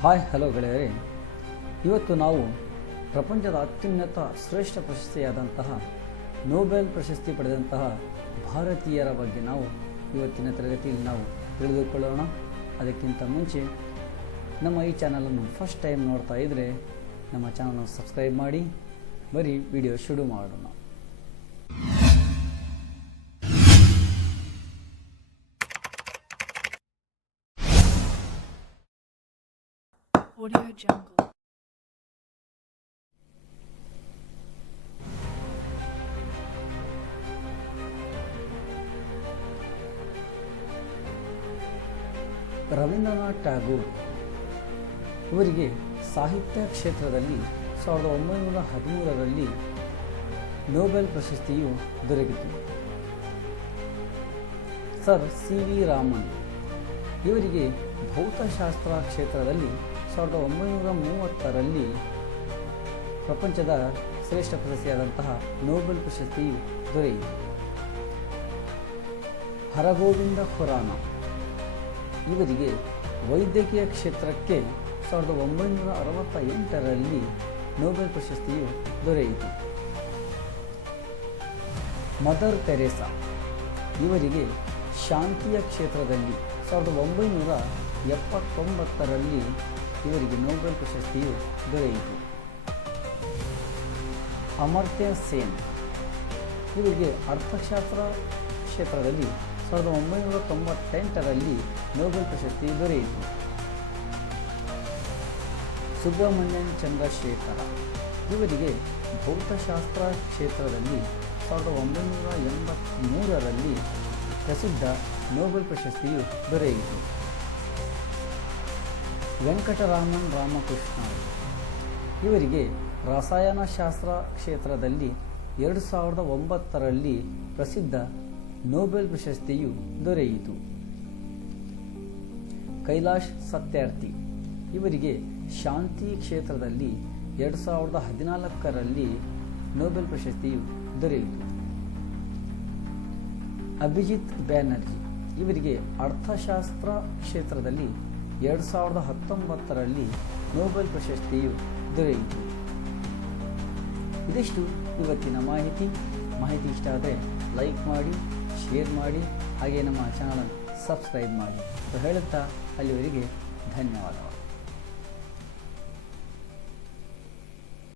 Hi, hello ಗೆಳೆಯರೇ. ಇವತ್ತು ನಾವು ಪ್ರಪಂಚದ ಅತ್ಯುನ್ನತ, ಶ್ರೇಷ್ಠ ಪ್ರಶಸ್ತಿಯಾದಂತಹ ನೋಬೆಲ್ ಪ್ರಶಸ್ತಿ ಪಡೆದಂತಹ ಭಾರತೀಯರ ಬಗ್ಗೆ ನಾವು ಇವತ್ತಿನ ತರಗತಿಯಲ್ಲಿ ನಾವು ತಿಳಿದುಕೊಳ್ಳೋಣ. ಅದಕ್ಕಿಂತ ಮುಂಚೆ, ನಮ್ಮ ಈ ಚಾನಲನ್ನು ಫಸ್ಟ್ ಟೈಮ್ ನೋಡ್ತಾ ಇದ್ದರೆ ನಮ್ಮ ಚಾನಲನ್ನು ಸಬ್ಸ್ಕ್ರೈಬ್ ಮಾಡಿ, ಬರೀ ವಿಡಿಯೋ ಶುರು ಮಾಡೋಣ. Audio Jungle. ರವೀಂದ್ರನಾಥ್ ಟ್ಯಾಗೂರ್ ಇವರಿಗೆ ಸಾಹಿತ್ಯ ಕ್ಷೇತ್ರದಲ್ಲಿ ಸಾವಿರದ ಒಂಬೈನೂರ ಹದಿಮೂರರಲ್ಲಿ ನೊಬೆಲ್ ಪ್ರಶಸ್ತಿಯು ದೊರಕಿತು ಸರ್ ಸಿ ವಿ ರಾಮನ್ ಇವರಿಗೆ ಭೌತಶಾಸ್ತ್ರ ಕ್ಷೇತ್ರದಲ್ಲಿ ಸಾವಿರದ ಒಂಬೈನೂರ ಮೂವತ್ತರಲ್ಲಿ ಪ್ರಪಂಚದ ಶ್ರೇಷ್ಠ ಪ್ರಶಸ್ತಿಯಾದಂತಹ ನೋಬೆಲ್ ಪ್ರಶಸ್ತಿಯು ದೊರೆಯಿತು. ಹರಗೋವಿಂದ ಖುರಾನ ಇವರಿಗೆ ವೈದ್ಯಕೀಯ ಕ್ಷೇತ್ರಕ್ಕೆ ಸಾವಿರದ ಒಂಬೈನೂರ ಅರವತ್ತ ಎಂಟರಲ್ಲಿ ನೋಬೆಲ್ ಪ್ರಶಸ್ತಿಯು ದೊರೆಯಿತು. Mother Teresa. ಇವರಿಗೆ ಶಾಂತಿಯ ಕ್ಷೇತ್ರದಲ್ಲಿ ಸಾವಿರದ ಒಂಬೈನೂರ ಎಪ್ಪತ್ತೊಂಬತ್ತರಲ್ಲಿ ಇವರಿಗೆ ನೊಬೆಲ್ ಪ್ರಶಸ್ತಿಯು ದೊರೆಯಿತು ಅಮರ್ತ್ಯ ಸೇನ್ ಇವರಿಗೆ ಅರ್ಥಶಾಸ್ತ್ರ ಕ್ಷೇತ್ರದಲ್ಲಿ ಸಾವಿರದ ಒಂಬೈನೂರ ತೊಂಬತ್ತೆಂಟರಲ್ಲಿ ನೊಬೆಲ್ ಪ್ರಶಸ್ತಿ ದೊರೆಯಿತು ಸುಬ್ರಹ್ಮಣ್ಯನ್ ಚಂದ್ರಶೇಖರ ಇವರಿಗೆ ಭೌತಶಾಸ್ತ್ರ ಕ್ಷೇತ್ರದಲ್ಲಿ ಸಾವಿರದ ಒಂಬೈನೂರ ಎಂಬತ್ತ್ಮೂರರಲ್ಲಿ ಪ್ರಸಿದ್ಧ ನೊಬೆಲ್ ಪ್ರಶಸ್ತಿಯು ದೊರೆಯಿತು ವೆಂಕಟರಾಮನ್ ರಾಮಕೃಷ್ಣ. ಇವರಿಗೆ ರಸಾಯನಶಾಸ್ತ್ರ ಕ್ಷೇತ್ರದಲ್ಲಿ ಎರಡು ಸಾವಿರದ ಒಂಬತ್ತರಲ್ಲಿ ಪ್ರಸಿದ್ಧ ನೊಬೆಲ್ ಪ್ರಶಸ್ತಿಯು ದೊರೆಯಿತು. ಕೈಲಾಶ್ ಸತ್ಯಾರ್ಥಿ. ಇವರಿಗೆ ಶಾಂತಿ ಕ್ಷೇತ್ರದಲ್ಲಿ ಎರಡು ಸಾವಿರದ ಹದಿನಾಲ್ಕರಲ್ಲಿ ನೊಬೆಲ್ ಪ್ರಶಸ್ತಿಯು ದೊರೆಯಿತು. ಅಭಿಜಿತ್ ಬ್ಯಾನರ್ಜಿ. ಇವರಿಗೆ ಅರ್ಥಶಾಸ್ತ್ರ ಕ್ಷೇತ್ರದಲ್ಲಿ ಎರಡು ಸಾವಿರದ ಹತ್ತೊಂಬತ್ತರಲ್ಲಿ ನೊಬೆಲ್ ಪ್ರಶಸ್ತಿಯು ದೊರೆಯಿತು. ಇದಿಷ್ಟು ಇವತ್ತಿನ ಮಾಹಿತಿ. ಮಾಹಿತಿ ಇಷ್ಟ ಆದರೆ ಲೈಕ್ ಮಾಡಿ, ಶೇರ್ ಮಾಡಿ, ಹಾಗೆ ನಮ್ಮ ಚಾನಲನ್ನು ಸಬ್ಸ್ಕ್ರೈಬ್ ಮಾಡಿ. ಹೇಳುತ್ತಾ ಅಲ್ಲಿವರೆಗೆ ಧನ್ಯವಾದಗಳು.